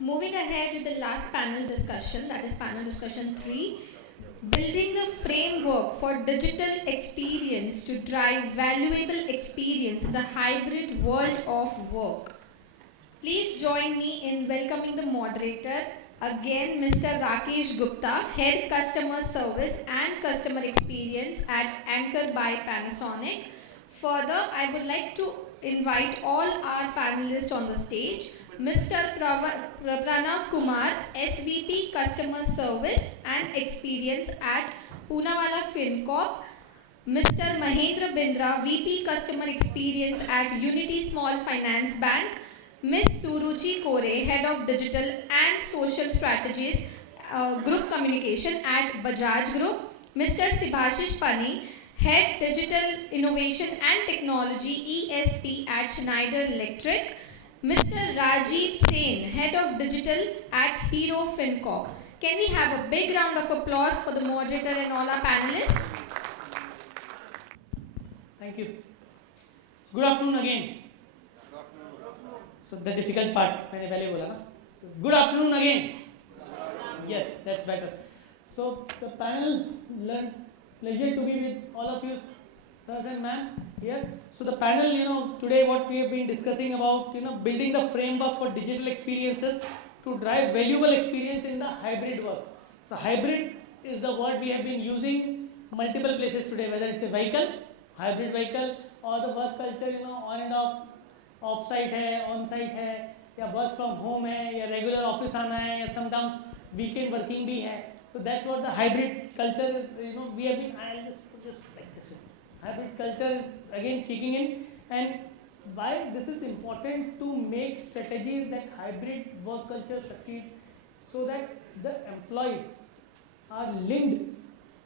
Moving ahead with the last panel discussion, that is panel discussion 3, building a framework for digital experience to drive valuable experience in the hybrid world of work. Please join me in welcoming the moderator, again Mr. Rakesh Gupta, Head Customer Service and Customer Experience at Anchor by Panasonic. Further, I would like to invite all our panelists on the stage. Mr. Pranav Kumar, SVP Customer Service and Experience at Poonawalla Fincorp. Mr. Mahendra Bindra, VP Customer Experience at Unity Small Finance Bank. Ms. Suruchi Kore, Head of Digital and Social Strategies, Group Communication at Bajaj Group. Mr. Sibasish Pani, Head Digital Innovation and Technology, ESP at Schneider Electric. Mr. Rajib Sen, Head of Digital at Hero Fincorp. Can we have a big round of applause for the moderator and all our panelists? Thank you. Good afternoon again. So the difficult part, मैंने पहले बोला ना. Good afternoon again. Yes, that's better. So the panel, pleasure to be with all of you, sirs and ma'am here. So the panel, today what we have been discussing about, building the framework for digital experiences to drive valuable experience in the hybrid work. So hybrid is the word we have been using multiple places today, whether it's a vehicle, hybrid vehicle, or the work culture, on and off site है, on site है, या work from home है, या regular office आना है, या sometimes weekend working भी है. So that's what the hybrid culture is. We have been. I'll just put this like this way. Hybrid culture is again kicking in, and why this is important to make strategies that hybrid work culture succeed, so that the employees are linked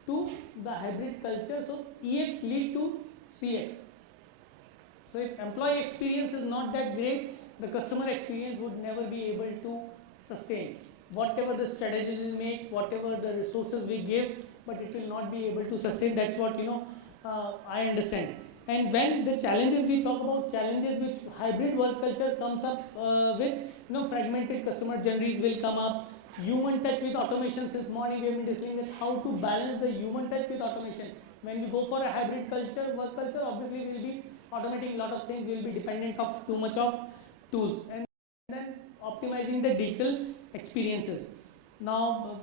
to the hybrid culture. So EX lead to CX. So if employee experience is not that great, the customer experience would never be able to sustain. Whatever the strategy we make, whatever the resources we give, but it will not be able to sustain. That's what I understand. And when the challenges we talk about, challenges which hybrid work culture comes up with, fragmented customer journeys will come up. Human touch with automation. Since morning we have been discussing that how to balance the human touch with automation. When we go for a hybrid culture, work culture, obviously we will be automating a lot of things. We will be dependent of too much of tools, and then optimizing the digital experiences. Now,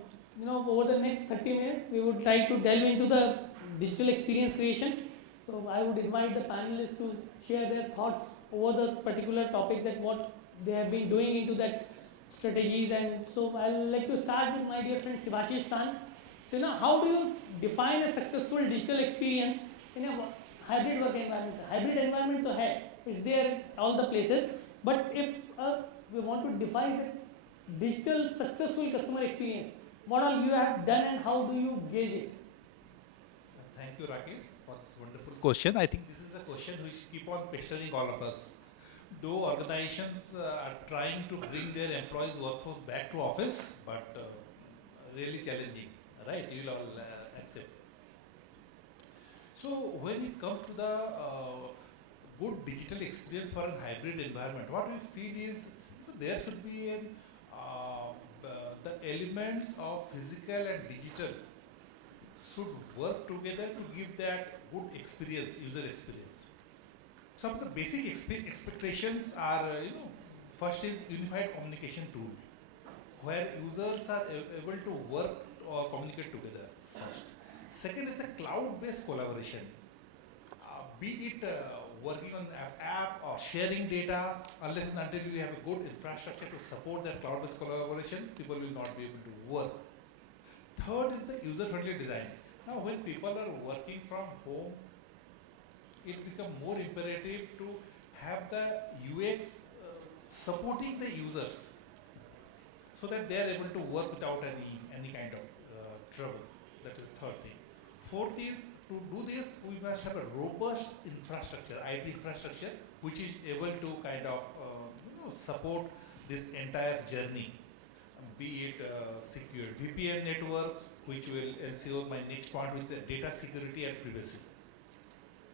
over the next 30 minutes, we would try to delve into the digital experience creation. So I would invite the panelists to share their thoughts over the particular topic, that what they have been doing into that strategies. And so I'll like to start with my dear friend Sibasish San. So how do you define a successful digital experience in a hybrid work environment? Hybrid environment to hai, it's there all the places. But if we want to define a digital successful customer experience, what all you have done and how do you gauge it? Thank you, Rakesh, for this wonderful question. I think this is a question which keep on pestering all of us. Though organizations are trying to bring their employees' workforce back to office, but really challenging, right? You will all accept. So when it comes to the good digital experience for a hybrid environment, what we feel is there should be the elements of physical and digital should work together to give that good experience, user experience. Some of the basic expectations are, first is unified communication tool, where users are able to work or communicate together first. Second is the cloud-based collaboration, be it working on an app or sharing data. Unless and until you have a good infrastructure to support that cloud-based collaboration, people will not be able to work. Third is the user-friendly design. Now, when people are working from home, it becomes more imperative to have the UX supporting the users, so that they are able to work without any kind of trouble. That is third thing. Fourth is, to do this, we must have a robust infrastructure, IT infrastructure, which is able to kind of support this entire journey. Be it secure VPN networks, which will ensure my next point, which is data security and privacy.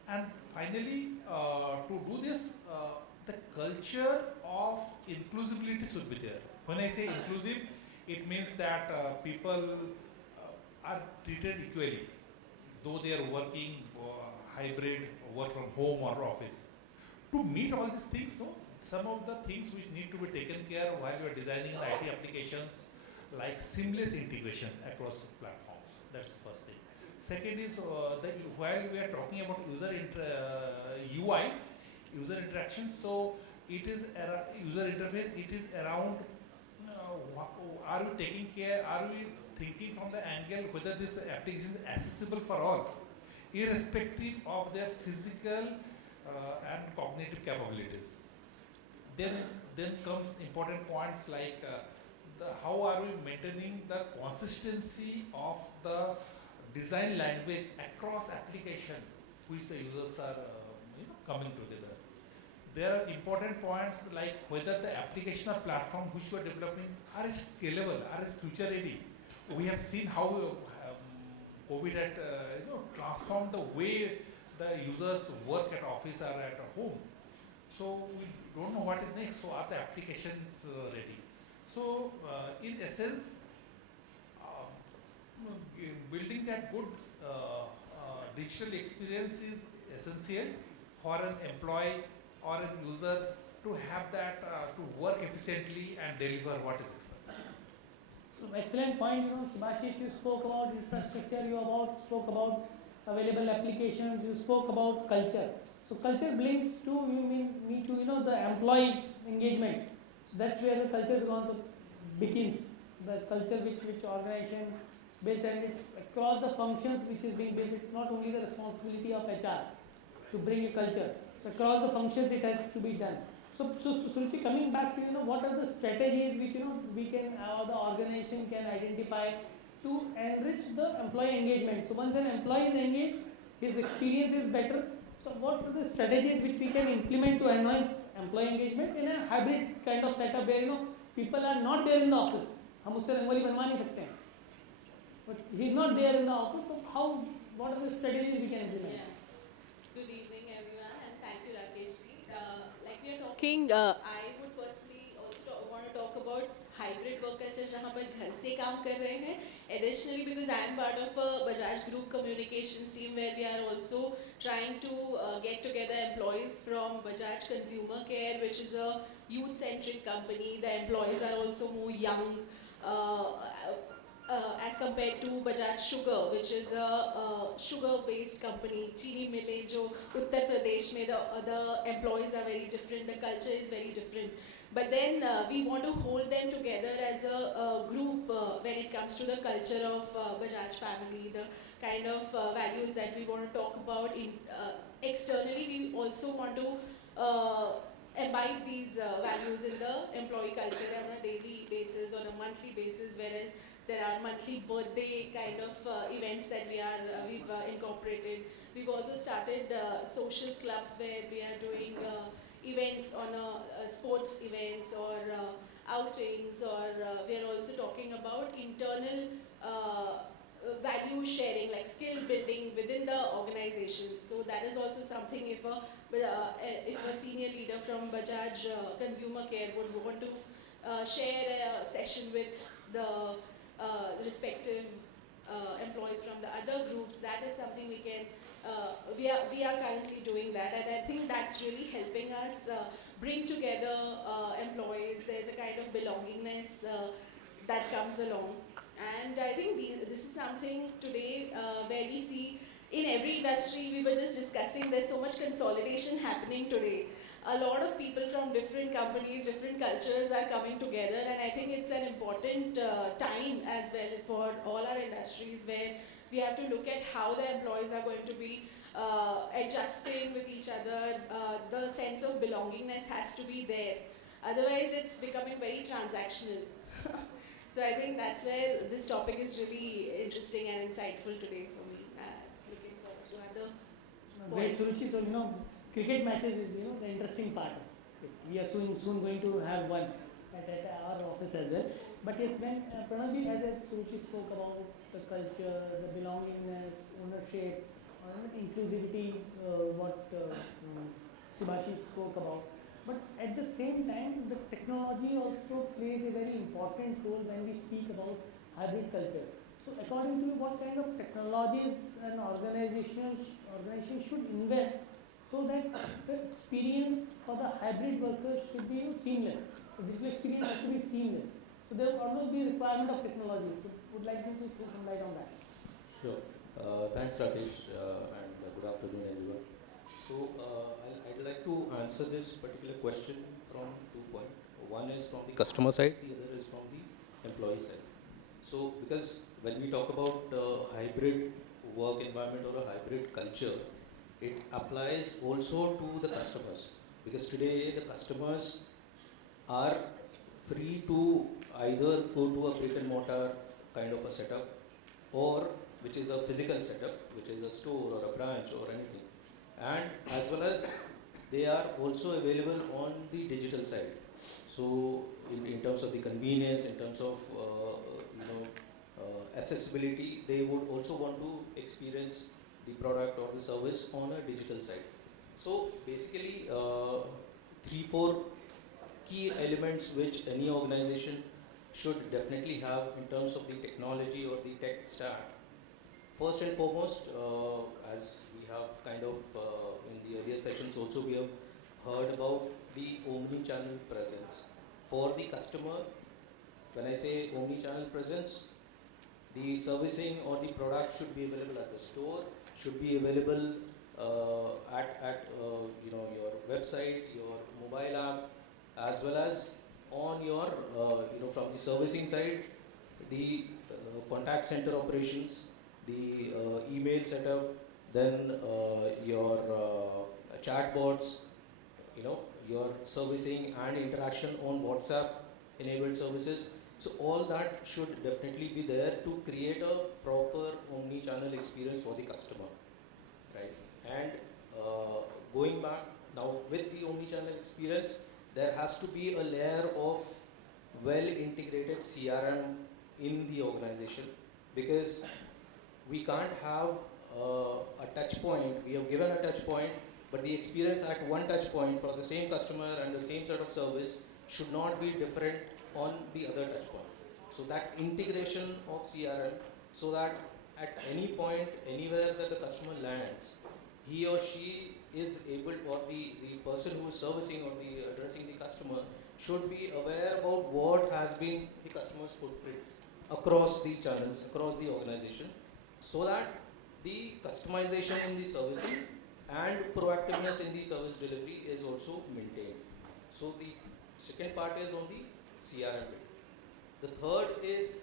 And finally, to do this, the culture of inclusivity should be there. When I say inclusive, it means that people are treated equally, though they are working hybrid, work from home or office. To meet all these things, no, some of the things which need to be taken care of while you are designing IT applications, like seamless integration across platforms. That's the first thing. Second is while we are talking about UI, user interaction, so it is user interface. It is around. Are we taking care? Are we thinking from the angle whether this application is accessible for all, irrespective of their physical and cognitive capabilities? Then comes important points like how are we maintaining the consistency of the design language across application which the users are coming together. There are important points like whether the application or platform which you are developing are it scalable, are it future ready. We have seen how COVID had transformed the way the users work at office or at home. So we don't know what is next. So are the applications ready? So in essence, building that good digital experience is essential for an employee or a user to have that to work efficiently and deliver what is expected. So excellent point. Sibasish, you spoke about infrastructure. You spoke about available applications. You spoke about culture. So culture brings to me to the employee engagement. So that's where the culture begins. The culture which organization builds, and it's across the functions which is being built. It's not only the responsibility of HR to bring a culture. So across the functions it has to be done. So Suruchi, coming back to what are the strategies which we can or the organization can identify to enrich the employee engagement. So once an employee is engaged, his experience is better. So what are the strategies which we can implement to enhance employee engagement in a hybrid kind of setup where people are not there in the office? हम उससे रंगोली बनवा नहीं सकते हैं. But he is not there in the office. So what are the strategies we can implement? Yeah. Good evening, everyone, and thank you, Rakesh. Like we are talking, I would personally also want to talk about hybrid work culture, जहाँ पर घर से काम कर रहे हैं. Additionally, because I am part of a Bajaj Group communications team where we are also trying to get together employees from Bajaj Consumer Care, which is a youth-centric company. The employees are also more young. As compared to Bajaj Sugar, which is a sugar-based company, चीनी मिलें जो उत्तर प्रदेश में the employees are very different, the culture is very different. But then we want to hold them together as a group when it comes to the culture of Bajaj family, the kind of values that we want to talk about. Externally, we also want to imbibe these values in the employee culture on a daily basis, on a monthly basis, whereas there are monthly birthday kind of events that we've incorporated. We've also started social clubs where we are doing events on sports events or outings, or we are also talking about internal value sharing, like skill building within the organizations. So that is also something if a senior leader from Bajaj Consumer Care would want to share a session with the respective employees from the other groups, that is something we can, we are currently doing that, and I think that's really helping us bring together employees. There's a kind of belongingness that comes along, and I think this is something today where we see in every industry. We were just discussing, there's so much consolidation happening today. A lot of people from different companies, different cultures are coming together, and I think it's an important time as well for all our industries, where we have to look at how the employees are going to be adjusting with each other. The sense of belongingness has to be there. Otherwise, it's becoming very transactional. So I think that's where this topic is really interesting and insightful today for me. Looking forward to other Great, points. Suruchi. So cricket matches is the interesting part. We are soon going to have one at our office as well. But yes, when Pranav, as Suruchi spoke about the culture, the belongingness, ownership, inclusivity, what Sibasish spoke about. But at the same time, the technology also plays a very important role when we speak about hybrid culture. So according to you, what kind of technologies an organization should invest so that the experience for the hybrid workers should be seamless? The digital experience has to be seamless. So there will always be a requirement of technology. So would like you to throw some light on that. Sure. Thanks, Rakesh, and good afternoon, everyone. So, I'd like to answer this particular question from 2 points. One is from the customer side, the other is from the employee side. So, because when we talk about hybrid work environment or a hybrid culture, it applies also to the customers. Because today the customers are free to either go to a brick and mortar kind of a setup, or which is a physical setup, which is a store or a branch or anything. And as well as they are also available on the digital side. So in terms of the convenience, in terms of accessibility, they would also want to experience the product or the service on a digital side. So basically, 3-4 key elements which any organization should definitely have in terms of the technology or the tech stack. First and foremost, as we have kind of in the earlier sessions also, we have heard about the omni-channel presence. For the customer, when I say omni-channel presence, the servicing or the product should be available at the store, should be available at your website, your mobile app, as well as on your from the servicing side, the contact center operations, the email setup, then your chatbots, your servicing and interaction on WhatsApp enabled services. So all that should definitely be there to create a proper omni-channel experience for the customer, right? And going back now with the omni-channel experience, there has to be a layer of well-integrated CRM in the organization, because we can't have a touch point. We have given a touch point, but the experience at one touch point for the same customer and the same sort of service should not be different on the other touch point. So that integration of CRM, so that at any point, anywhere that the customer lands, he or she is able, or the person who is servicing or the addressing the customer should be aware about what has been the customer's footprints across the channels, across the organization, so that the customization in the servicing and proactiveness in the service delivery is also maintained. So the second part is on the CRM bit. The third is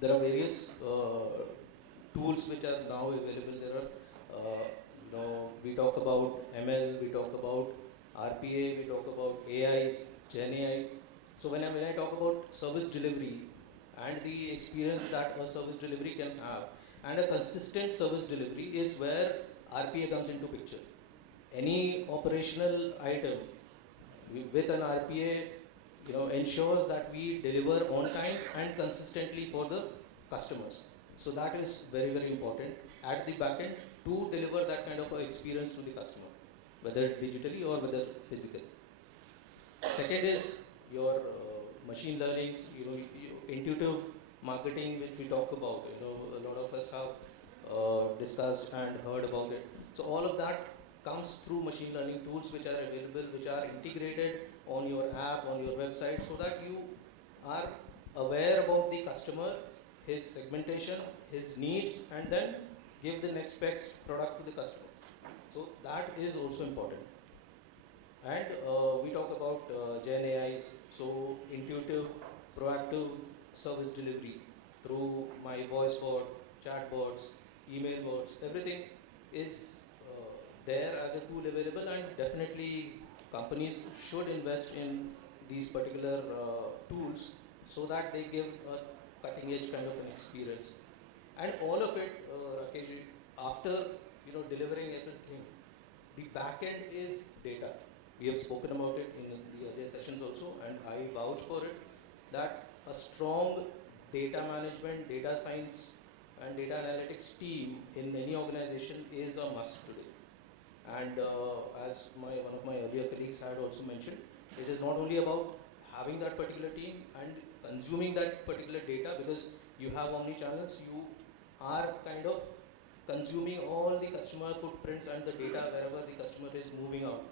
there are various tools which are now available. There are we talk about ML, we talk about RPA, we talk about AIs, Gen AI. So when I talk about service delivery and the experience that a service delivery can have, and a consistent service delivery is where RPA comes into picture. Any operational item with an RPA, ensures that we deliver on time and consistently for the customers. So that is very, very important at the back end to deliver that kind of experience to the customer, whether digitally or whether physically. Second is your machine learning, intuitive marketing, which we talk about. A lot of us have discussed and heard about it. So all of that comes through machine learning tools which are available, which are integrated on your app, on your website, so that you are aware about the customer, his segmentation, his needs, and then give the next best product to the customer. So that is also important. And we talk about Gen AI, so intuitive, proactive service delivery through my voice bot, chat bots, email bots, everything is there as a tool available, and definitely companies should invest in these particular tools so that they give a cutting edge kind of an experience. And all of it, Rakesh, after delivering everything, the back end is data. We have spoken about it in the earlier sessions also, and I vouch for it, that a strong data management, data science and data analytics team in any organization is a must today. And as one of my earlier colleagues had also mentioned, it is not only about having that particular team and consuming that particular data, because you have omni-channels, you are kind of consuming all the customer footprints and the data wherever the customer is moving out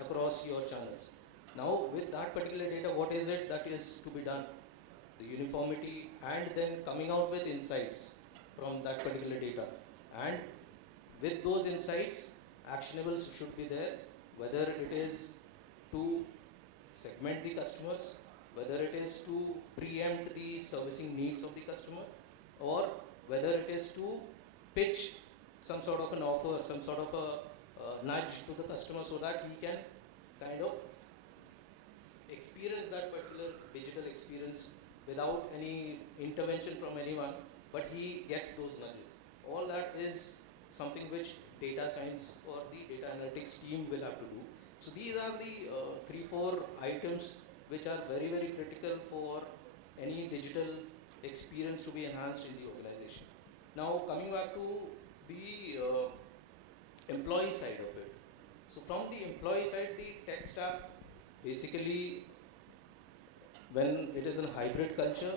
across your channels. Now, with that particular data, what is it that is to be done? The uniformity, and then coming out with insights from that particular data. And with those insights, actionables should be there, whether it is to segment the customers, whether it is to preempt the servicing needs of the customer, or whether it is to pitch some sort of an offer, some sort of a nudge to the customer so that he can kind of experience that particular digital experience without any intervention from anyone, but he gets those nudges. All that is something which data science or the data analytics team will have to do. So these are the 3-4 items which are very, very critical for any digital experience to be enhanced in the organization. Now, coming back to the employee side of it. So from the employee side, the tech stack, basically when it is a hybrid culture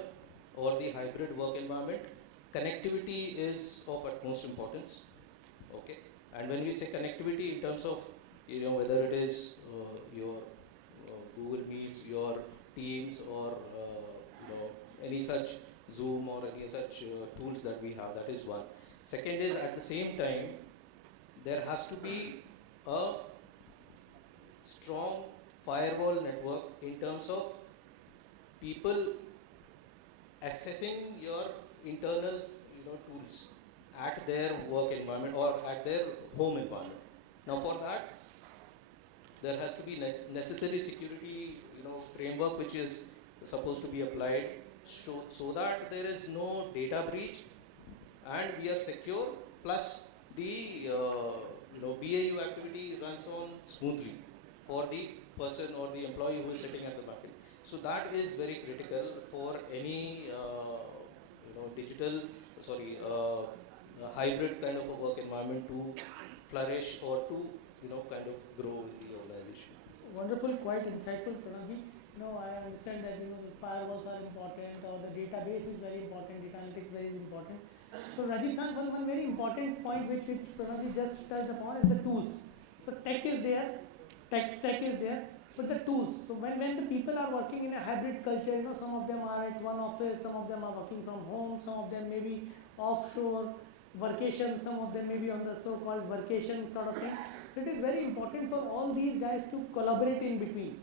or the hybrid work environment, connectivity is of utmost importance. Okay, and when we say connectivity in terms of, whether it is your Google Meets, your Teams, or any such Zoom or any such tools that we have, that is one. Second is, at the same time, there has to be a strong firewall network in terms of people assessing your internal tools at their work environment or at their home environment. Now, for that, there has to be necessary security framework which is supposed to be applied so that there is no data breach and we are secure, plus the BAU activity runs on smoothly for the person or the employee who is sitting at the back end. So that is very critical for any hybrid kind of a work environment to flourish or to kind of grow in the organization. Wonderful, quite insightful, Pranav. I understand that the firewalls are important, or the database is very important, data analytics is very important. So Rajib sir, one very important point which Pranav just touched upon is the tools. So tech is there, tech stack is there, but the tools. So when the people are working in a hybrid culture, some of them are at one office, some of them are working from home, some of them may be offshore, vacation, some of them may be on the so-called vacation sort of thing. So it is very important for all these guys to collaborate in between.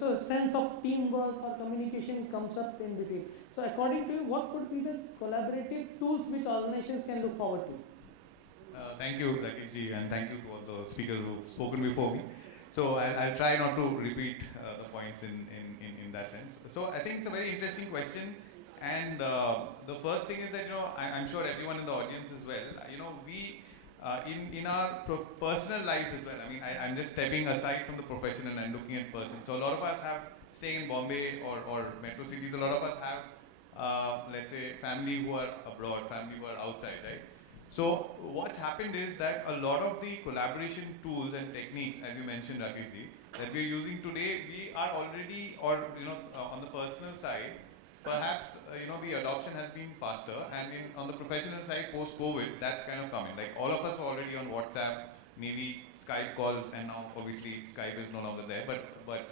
So a sense of teamwork or communication comes up in between. So according to you, what could be the collaborative tools which organizations can look forward to? Thank you, Rakesh ji, and thank you to all the speakers who have spoken before me. So I'll try not to repeat the points in that sense. So I think it's a very interesting question, and the first thing is that I'm sure everyone in the audience as well. We in our personal lives as well. I mean, I'm just stepping aside from the professional and looking at person. So a lot of us have staying in Bombay or metro cities. A lot of us have, let's say, family who are abroad, family who are outside, right? So what's happened is that a lot of the collaboration tools and techniques, as you mentioned, Rakesh ji, that we're using today, we are already, or on the personal side, perhaps the adoption has been faster, and on the professional side, post-COVID, that's kind of coming. Like all of us are already on WhatsApp, maybe Skype calls, and now obviously Skype is no longer there, but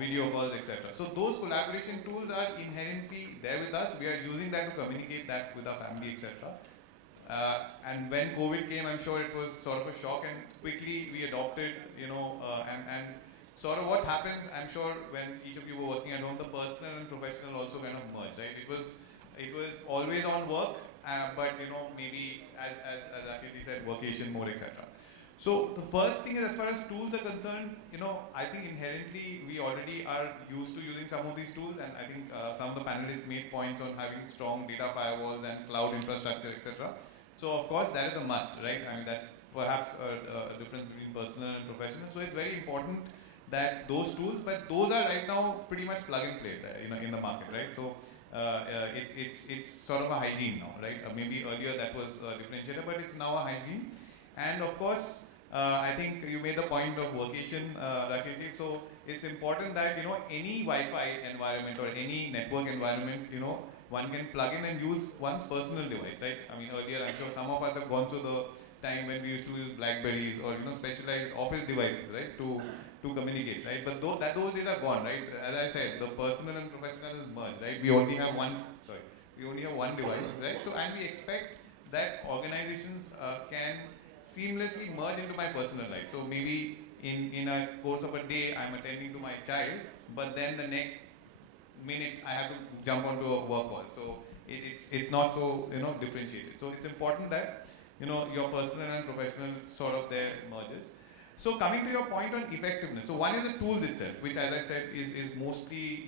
video calls, etc. So those collaboration tools are inherently there with us. We are using that to communicate that with our family, etc. And when COVID came, I'm sure it was sort of a shock, and quickly we adopted, and sort of what happens, I'm sure when each of you were working at home, the personal and professional also kind of merged, right? It was always on work, but maybe as Rakesh said, vacation mode, etc. So the first thing is, as far as tools are concerned, I think inherently we already are used to using some of these tools, and I think some of the panelists made points on having strong data firewalls and cloud infrastructure, etc. So of course that is a must, right? I mean, that's perhaps a difference between personal and professional. So it's very important that those tools, but those are right now pretty much plug and play, in the market, right? So it's sort of a hygiene now, right? Maybe earlier that was a differentiator, but it's now a hygiene. And of course, I think you made the point of vocation, Rakesh. So it's important that any Wi-Fi environment or any network environment, one can plug in and use one's personal device, right? I mean, earlier I'm sure some of us have gone through the time when we used to use Blackberries or specialized office devices, right, to communicate, right? But those days are gone, right? As I said, the personal and professional is merged, right? We only have one device, right? So and we expect that organizations can seamlessly merge into my personal life. So maybe in a course of a day, I'm attending to my child, but then the next minute I have to jump onto a work call. So it's not so differentiated. So it's important that your personal and professional sort of there merges. So coming to your point on effectiveness, so one is the tools itself, which as I said is mostly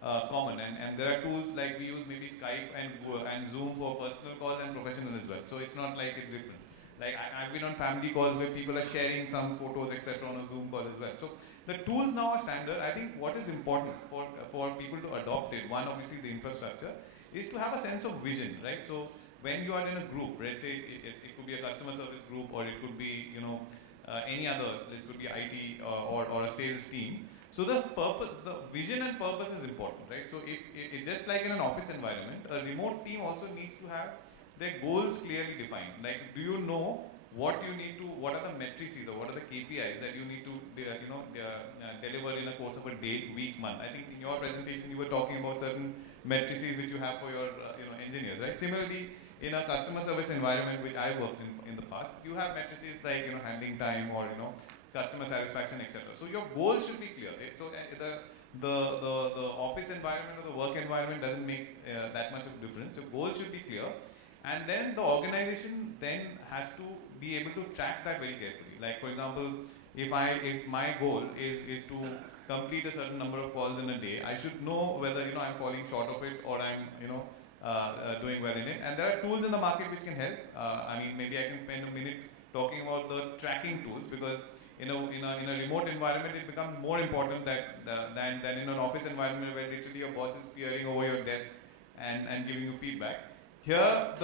common, and there are tools like we use maybe Skype and Zoom for personal calls and professional as well. So it's not like it's different. Like I've been on family calls where people are sharing some photos etc. on a Zoom call as well. So the tools now are standard. I think what is important for people to adopt it, one obviously the infrastructure, is to have a sense of vision, right? So when you are in a group, let's say it could be a customer service group or it could be any other, it could be IT or a sales team. So the vision and purpose is important, right? So if just like in an office environment, a remote team also needs to have their goals clearly defined. Like, do you know what are the matrices or what are the KPIs that you need to deliver in a course of a day, week, month? I think in your presentation you were talking about certain matrices which you have for your engineers, right? Similarly, in a customer service environment which I worked in the past, you have matrices like handling time or customer satisfaction, etc. So your goals should be clear, right? So the office environment or the work environment doesn't make that much of a difference. So goals should be clear. And then the organization then has to be able to track that very carefully. Like for example, if my goal is to complete a certain number of calls in a day, I should know whether I'm falling short of it or I'm doing well in it. And there are tools in the market which can help. I mean, maybe I can spend a minute talking about the tracking tools, because in a remote environment it becomes more important than in an office environment where literally your boss is peering over your desk and giving you feedback. Here,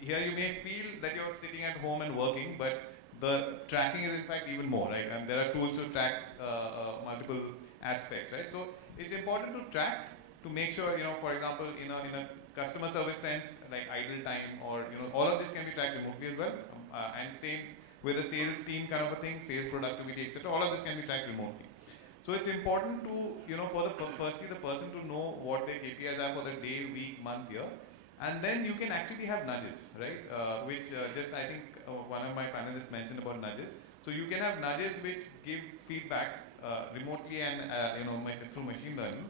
here you may feel that you're sitting at home and working, but the tracking is in fact even more, right? And there are tools to track multiple aspects, right? So it's important to track to make sure, for example, in a customer service sense, like idle time or all of this can be tracked remotely as well. And same with a sales team kind of a thing, sales productivity, etc. All of this can be tracked remotely. So it's important to, firstly the person to know what their KPIs are for the day, week, month, year. And then you can actually have nudges, right? Which just I think one of my panelists mentioned about nudges. So you can have nudges which give feedback remotely and through machine learning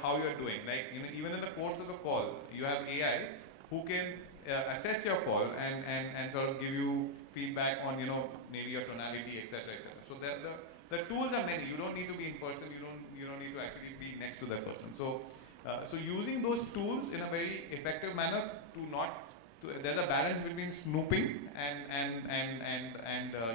how you are doing. Like even in the course of a call, you have AI who can assess your call and sort of give you feedback on maybe your tonality, etc., etc. So the tools are many. You don't need to be in person. You don't need to actually be next to that person. So using those tools in a very effective manner there's a balance between snooping and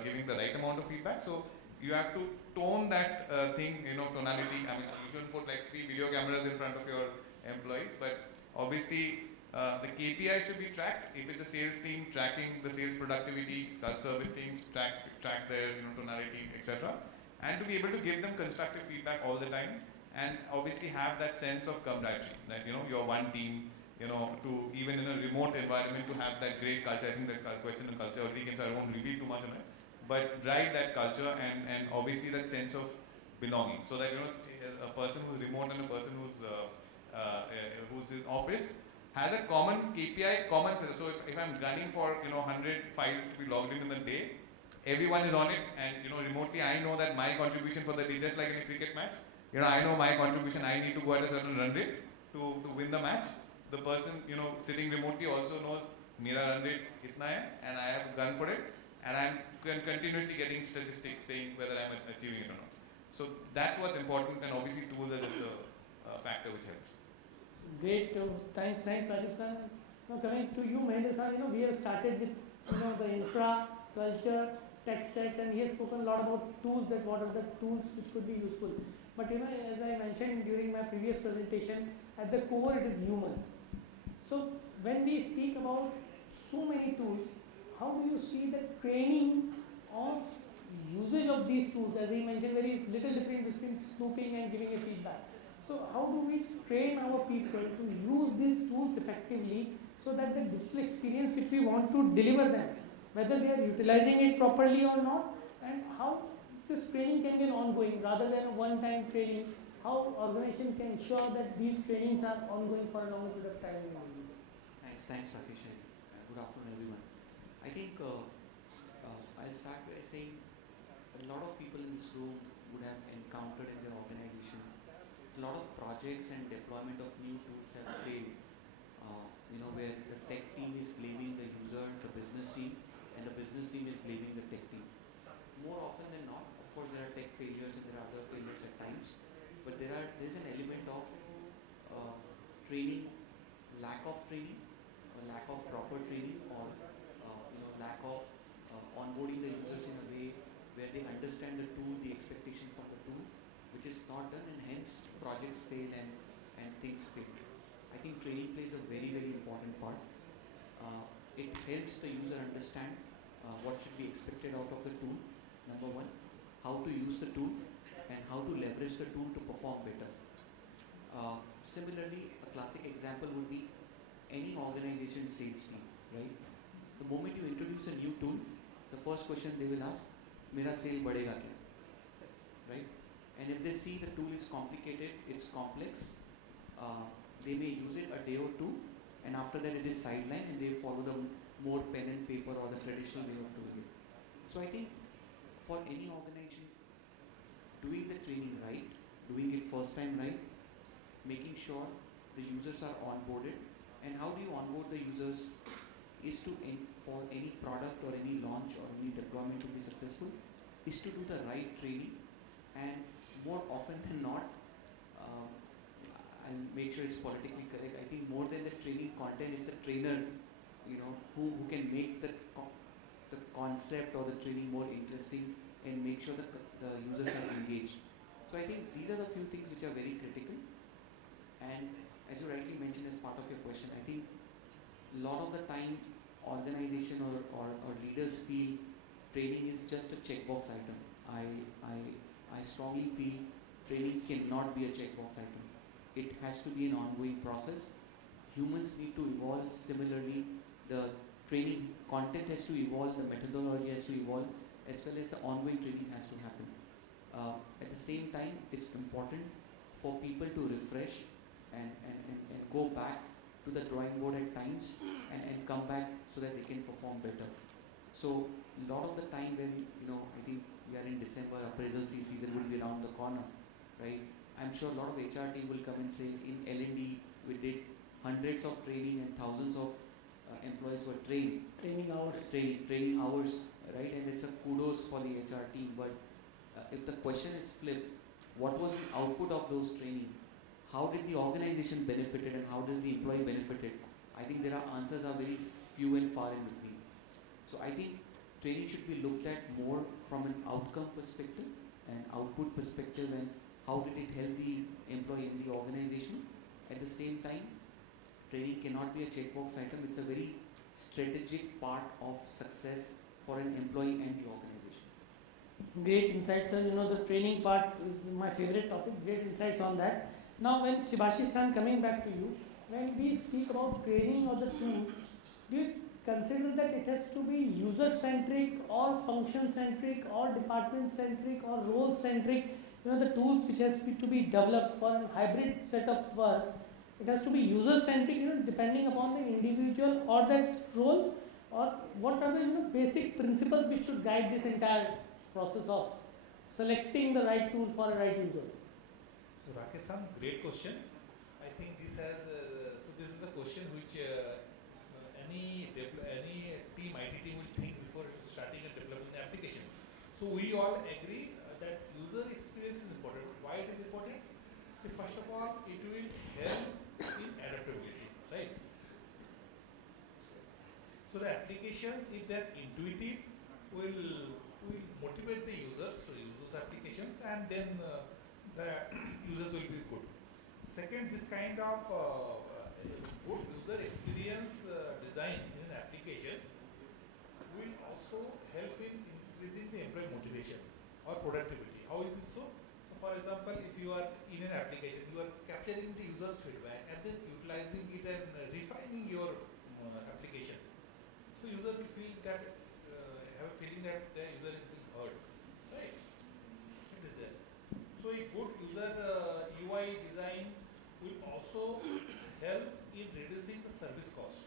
giving the right amount of feedback. So you have to tone that thing, tonality. I mean, you shouldn't put like 3 video cameras in front of your employees, but obviously the KPI should be tracked. If it's a sales team, tracking the sales productivity, service teams track their tonality, etc. And to be able to give them constructive feedback all the time. And obviously have that sense of camaraderie, that you're one team, to even in a remote environment to have that great culture. I think the question of culture already came, so I won't repeat too much on it, but drive that culture and obviously that sense of belonging, so that a person who's remote and a person who's in office has a common KPI, common sense. So if I'm gunning for 100 files to be logged in a day, everyone is on it, and remotely I know that my contribution for the day, just like in a cricket match. I know my contribution, I need to go at a certain run rate to win the match. The person, sitting remotely also knows mera run rate kitna hai, and I have gone for it, and I'm continuously getting statistics saying whether I'm achieving it or not. So that's what's important, and obviously tools are just a factor which helps. Great, thanks Rajib sir. Now coming to you, Mahendra sir, we have started with the infra, culture, tech stacks, and he has spoken a lot about tools, that what are the tools which could be useful. But as I mentioned during my previous presentation, at the core it is human. So when we speak about so many tools, how do you see that training of usage of these tools. As he mentioned, very little difference between snooping and giving a feedback. So how do we train our people to use these tools effectively so that the digital experience which we want to deliver them, whether they are utilizing it properly or not, and how this training can be ongoing rather than a one-time training, how organization can ensure that these trainings are ongoing for a longer period of time. Thanks, Rakesh. Good afternoon, everyone. I think I'll start by saying a lot of people in this room would have encountered in their organization a lot of projects and deployment of new tools have failed. Where the tech team is blaming the user, the business team, and the business team is blaming the tech team. More often than not, of course, there are tech failures and there are other failures at times, but there's an element of training, lack of training, lack of proper training, or lack of onboarding the users in a way where they understand the tool, the expectation from the tool, which is not done, and hence projects fail and things fail. I think training plays a very, very important part. It helps the user understand what should be expected out of the tool, number one, how to use the tool, and how to leverage the tool to perform better. Similarly, a classic example would be any organization sales team, right? The moment you introduce a new tool, the first question they will ask, "Mera sale badhega kya?" Right? And if they see the tool is complicated, it's complex, they may use it a day or two, and after that it is sidelined and they follow the more pen and paper or the traditional way of doing it. So I think for any organization, doing the training right, doing it first time right, making sure the users are onboarded, and how do you onboard the users is to, for any product or any launch or any deployment to be successful, is to do the right training, and more often than not, I'll make sure it's politically correct. I think more than the training content, it's a trainer, who can make the concept or the training more interesting and make sure that the users are engaged. So I think these are the few things which are very critical. And as you rightly mentioned as part of your question, I think a lot of the time organization or leaders feel training is just a checkbox item. I strongly feel training cannot be a checkbox item. It has to be an ongoing process. Humans need to evolve. Similarly, the training content has to evolve, the methodology has to evolve, as well as the ongoing training has to happen. At the same time, it's important for people to refresh and go back to the drawing board at times and come back so that they can perform better. So a lot of the time when, I think we are in December, appraisal season will be around the corner, right? I'm sure a lot of HR team will come and say, in L&D, we did hundreds of training and thousands of employees were trained. Training hours. Training hours, right? And it's a kudos for the HR team. But if the question is flipped, what was the output of those training? How did the organization benefited and how did the employee benefited? I think there are answers are very few and far in between. So I think training should be looked at more from an outcome perspective and output perspective, and how did it help the employee in the organization. At the same time, training cannot be a checkbox item. It's a very strategic part of success for an employee and the organization. Great insights, sir. The training part is my favorite topic. Great insights on that. Now, when Sibasish, I'm coming back to you, when we speak about training of the tools, do you consider that it has to be user-centric or function-centric or department-centric or role-centric? The tools which has to be developed for a hybrid set of work, it has to be user-centric, depending upon the individual or that role, or what are the basic principles which should guide this entire process of selecting the right tool for a right user? So Rakesh, some great question. I think this has this is a question which any team, IT team will think before starting and developing the application. So we all agree that user experience is important. Why it is important? See, first of all, it will help in adaptability, right? So the applications, if they are intuitive, will motivate the users to use those applications, and then the users will be good. Second, this kind of good user experience design in an application will also help in increasing the employee motivation or productivity. How is this so? So for example, if you are in an application, you are capturing the user's feedback and then utilizing it and refining your application. So user will feel that, have a feeling that the user is being heard, right? It is there. So a good user UI design will also help in reducing the service cost.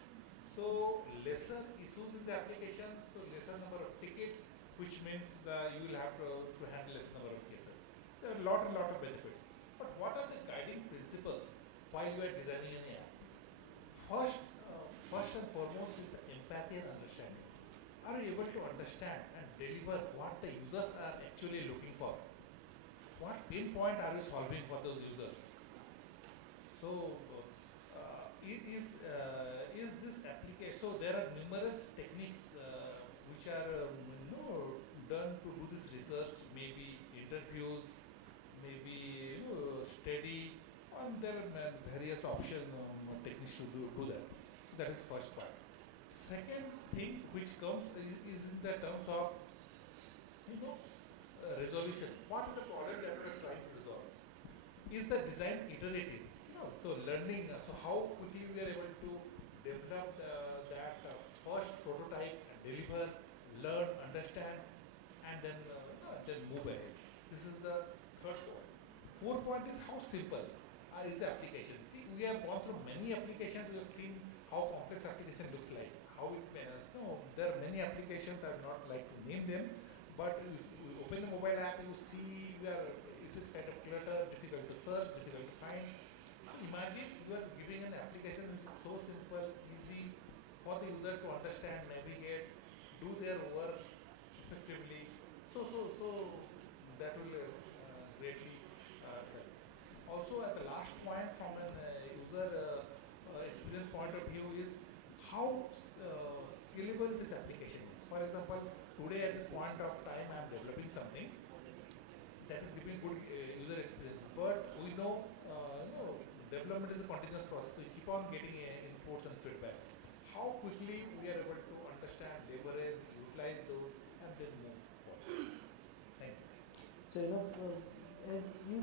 So lesser issues in the application, so lesser number of tickets, which means you will have to handle less number of cases. There are a lot of benefits. But what are the guiding principles while you are designing an app? First and foremost is the empathy and understanding. Are you able to understand and deliver what the users are actually looking for? What pain point are you solving for those users? So is this application? So there are numerous techniques which are done to do this research. Maybe interviews, maybe study, and there are various options techniques to do that. That is first part. Second thing which comes is in the terms of resolution. What is the problem that we are trying to resolve? Is the design iterative? So learning, so how quickly we are able to develop that first prototype, deliver, learn, understand, and then move ahead. This is the third point. Fourth point is how simple is the application. See, we have gone through many applications. We have seen how complex application looks like. How it there are many applications. I would not like to name them, but if you open the mobile app, you see where it is kind of cluttered, difficult to search, difficult to find. Imagine you are giving an application which is so simple, easy for the user to understand, navigate, do their work effectively. So that will greatly help. Also, at the last point, from an user experience point of view, is how scalable this application is. For example, today at this point of time, I am developing something that is giving good user experience, but we know development is a continuous process. So we keep on getting inputs and feedbacks. How quickly we are able to understand, leverage, utilize those, and then move forward. Thank you. So as you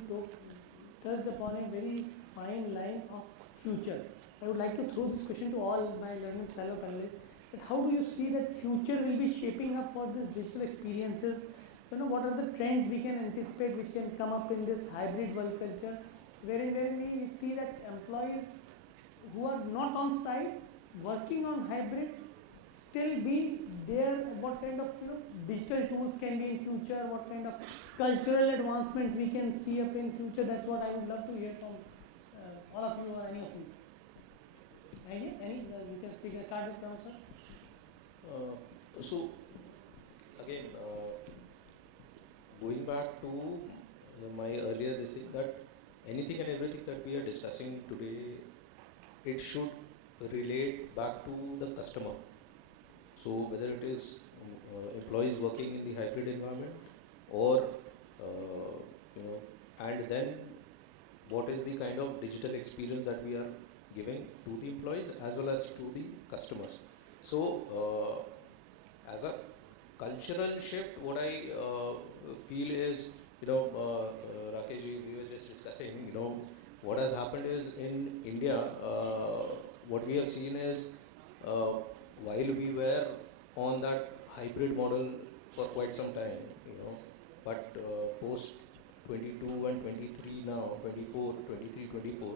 touched upon a very fine line of future, I would like to throw this question to all my learning fellow panelists. That how do you see that future will be shaping up for these digital experiences? What are the trends we can anticipate which can come up in this hybrid work culture, wherein we see that employees who are not on site working on hybrid still be there. What kind of digital tools can be in future? What kind of cultural advancements we can see up in future? That's what I would love to hear from all of you or any of you. Any? You can speak and start with Pranav, sir. So again, going back to my earlier this thing, that anything and everything that we are discussing today, it should relate back to the customer. So whether it is employees working in the hybrid environment, or and then what is the kind of digital experience that we are giving to the employees as well as to the customers. So as a cultural shift, what I feel is, Rakesh, we were just discussing, what has happened is in India, what we have seen is, while we were on that hybrid model for quite some time, but post 22 and 23 now, 24, 23, 24,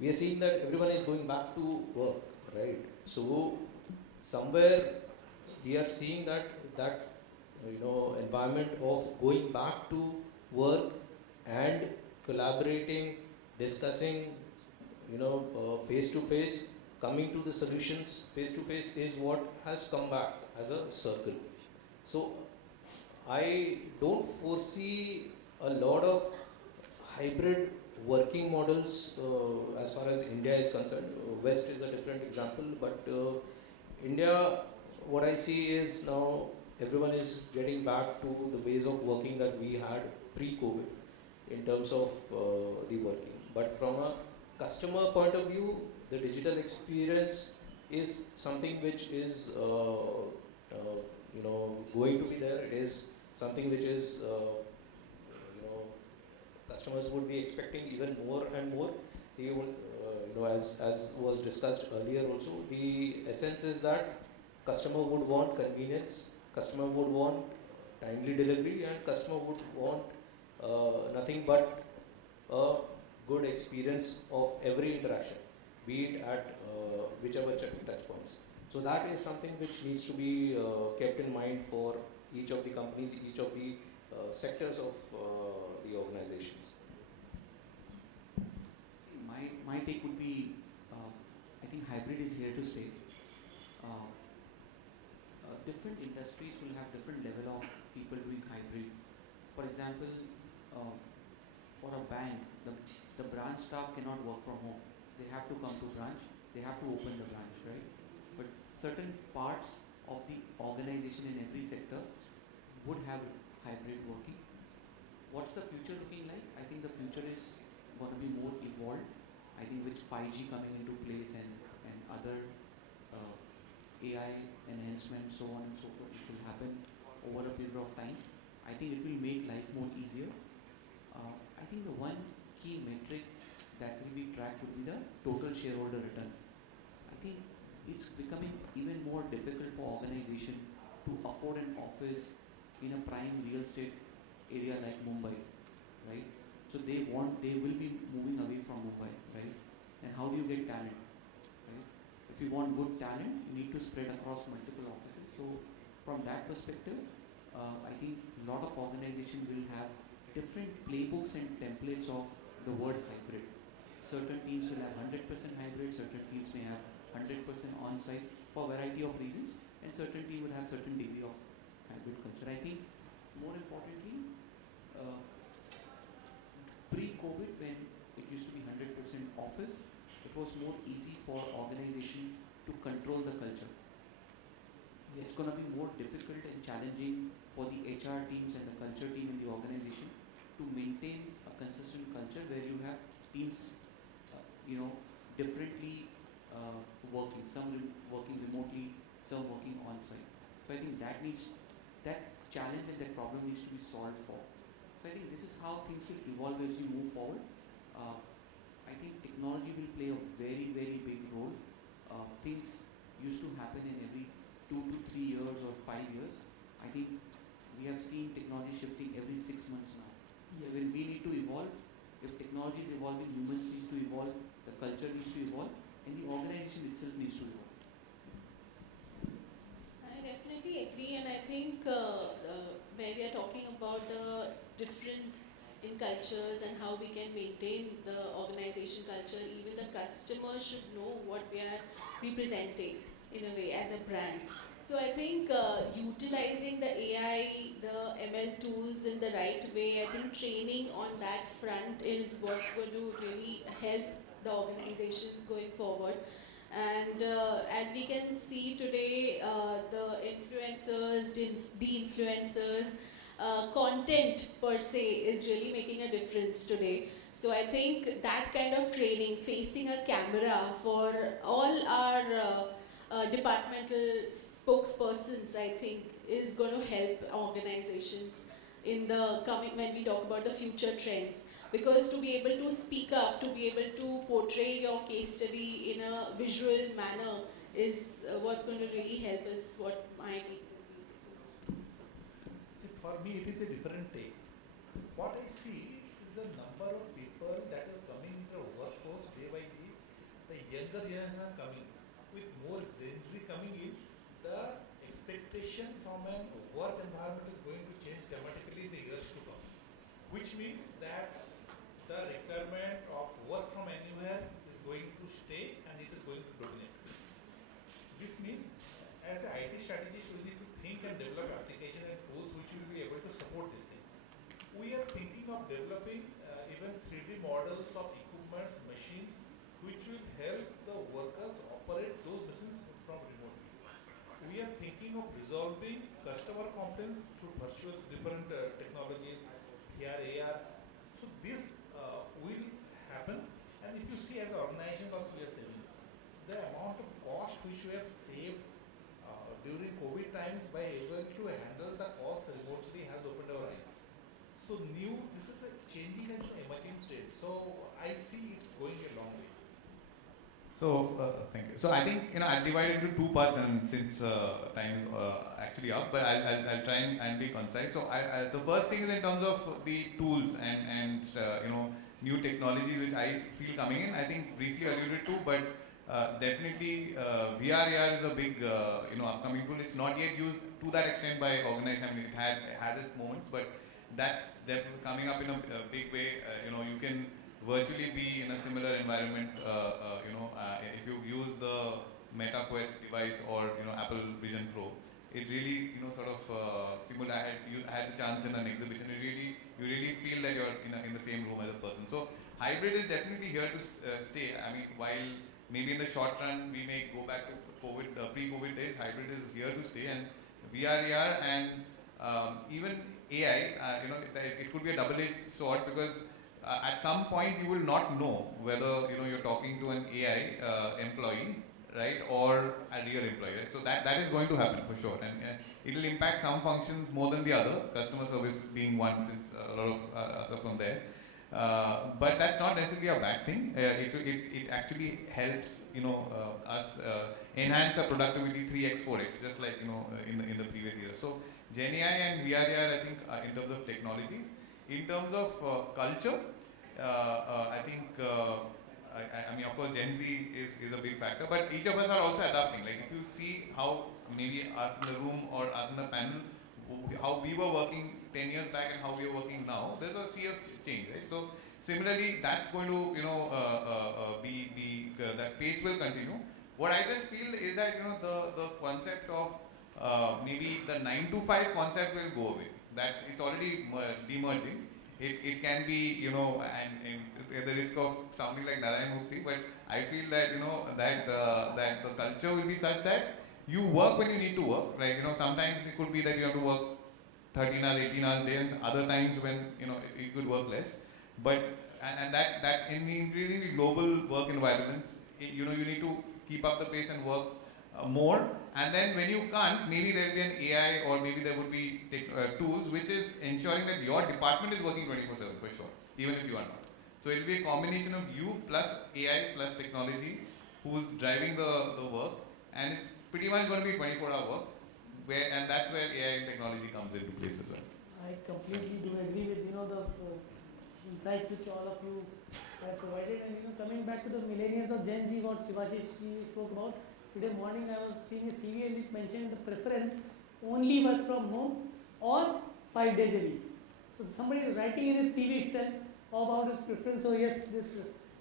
we are seeing that everyone is going back to work, right? So somewhere we are seeing that environment of going back to work and collaborating, discussing, face to face, coming to the solutions face to face is what has come back as a circle. So I don't foresee a lot of hybrid working models as far as India is concerned. West is a different example, but India, what I see is now everyone is getting back to the ways of working that we had pre-COVID in terms of the working. But from a customer point of view, the digital experience is something which is going to be there. It is something which is customers would be expecting even more and more. They will, as was discussed earlier also, the essence is that customer would want convenience, customer would want timely delivery, and customer would want nothing but a good experience of every interaction, be it at whichever touch points. So that is something which needs to be kept in mind for each of the companies, each of the sectors of the organizations. My take would be, I think hybrid is here to stay. Different industries will have different level of people doing hybrid. For example, for a bank, the branch staff cannot work from home. They have to come to branch. They have to open the branch, right? But certain parts of the organization in every sector would have hybrid working. What's the future looking like? I think the future is going to be more evolved. I think with 5G coming into place and other AI enhancement, so on and so forth, it will happen over a period of time. I think it will make life more easier. I think the one key metric that will be tracked would be the total shareholder return. I think it's becoming even more difficult for organization to afford an office in a prime real estate area like Mumbai, right? So they will be moving away from Mumbai, right? And how do you get talent, right? If you want good talent, you need to spread across multiple offices. So from that perspective, I think a lot of organizations will have different playbooks and templates of the word hybrid. Certain teams will have 100% hybrid, certain teams may have 100% on-site for a variety of reasons, and certain team will have certain degree of hybrid culture. I think more importantly, pre-COVID, when it used to be 100% office, it was more easy for organization to control the culture. It's going to be more difficult and challenging for the HR teams and the culture team in the organization to maintain a consistent culture where you have teams, differently working. Some working remotely, some working on-site. So I think that challenge and that problem needs to be solved for. So I think this is how things will evolve as we move forward. I think technology will play a very, very big role. Things used to happen in every 2 to 3 years or 5 years. I think we have seen technology shifting every 6 months now. Yes. When we need to evolve, if technology is evolving, humans need to evolve, the culture needs to evolve, and the organization itself needs to evolve. I definitely agree, and I think where we are talking about the difference in cultures and how we can maintain the organization culture, even the customer should know what we are representing in a way as a brand. So I think utilizing the AI, the ML tools in the right way, I think training on that front is what's going to really help the organizations going forward. And as we can see today, the influencers, the influencers, content per se is really making a difference today. So I think that kind of training, facing a camera for all our departmental spokespersons, I think, is going to help organizations in the coming, when we talk about the future trends. Because to be able to speak up, to be able to portray your case study in a visual manner is what's going to really help us, what my take would be. See, for me, it is a different take. What I see is the number of people that are coming into the workforce day by day. The younger generation are coming. With more Gen Z coming in, the expectation from a work environment is going to change dramatically in the years to come. Which means that the requirement of work from anywhere is going to stay and it is going to dominate. This means as an IT strategist, we need to think and develop application and tools which will be able to support these things. We are thinking of developing even 3D models of equipments, machines, which will help the workers operate those machines from remotely. We are thinking of resolving customer complaints through virtual different technologies, VR, AR. So this will happen, and if you see as an organization also we are saving, the amount of cost which we have saved during COVID times by able So this is a changing and emerging trend. So I see it's going a long way. So, thank you. So, I think, I'll divide it into two parts, and since time is actually up, but I'll try and be concise. So, the first thing is in terms of the tools and new technologies which I feel coming in. I think briefly alluded to, but definitely VR AR is a big upcoming tool. It's not yet used to that extent by organized. I mean, it has its moments, but that's definitely coming up in a big way. You can virtually be in a similar environment, if you use the Meta Quest device or Apple Vision Pro, it really sort of simulate. You had the chance in an exhibition. You really feel that you're in the same room as a person. So hybrid is definitely here to stay. I mean, while maybe in the short run we may go back to COVID, pre-COVID days, hybrid is here to stay, and VR, AR, and even AI. It could be a double-edged sword because. At some point, you will not know whether you're talking to an AI employee, right, or a real employee. Right? So that is going to happen for sure, and it will impact some functions more than the other. Customer service being one, since a lot of us are from there. But that's not necessarily a bad thing. It actually helps us enhance our productivity 3x, 4x, just like in the previous year. So Gen AI and VR, I think, in terms of technologies. In terms of culture, I think, I mean, of course, Gen Z is a big factor, but each of us are also adapting. Like, if you see how maybe us in the room or us in the panel, how we were working 10 years back and how we are working now, there's a sea of change, right? So, similarly, that's going to, that pace will continue. What I just feel is that, the concept of maybe the 9 to 5 concept will go away. That it's already demerging. It can be, and at the risk of sounding like Narayan Murthy, but I feel that, that the culture will be such that you work when you need to work. Like, sometimes it could be that you have to work 13 hours, 18 hours a day, and other times when, you could work less. But, and that in the increasingly global work environments, you need to keep up the pace and work more, and then when you can't, maybe there will be an AI or maybe there would be tools which is ensuring that your department is working 24/7 for sure, even if you are not. So it will be a combination of you plus AI plus technology who's driving the work, and it's pretty much going to be 24-hour work, and that's where AI and technology comes into place as well. I completely do agree with the insights which all of you have provided, and coming back to the millennials of Gen Z, what Sibasish spoke about. Today morning I was seeing a CV and it mentioned the preference only work from home or 5 days a week. So somebody is writing in his CV itself about his preference. So yes, this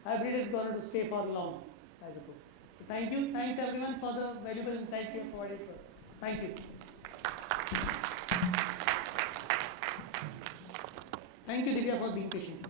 hybrid is going to stay for long, I suppose. So thank you. Thanks everyone for the valuable insights you have provided for us. Thank you. Thank you, Divya, for being patient.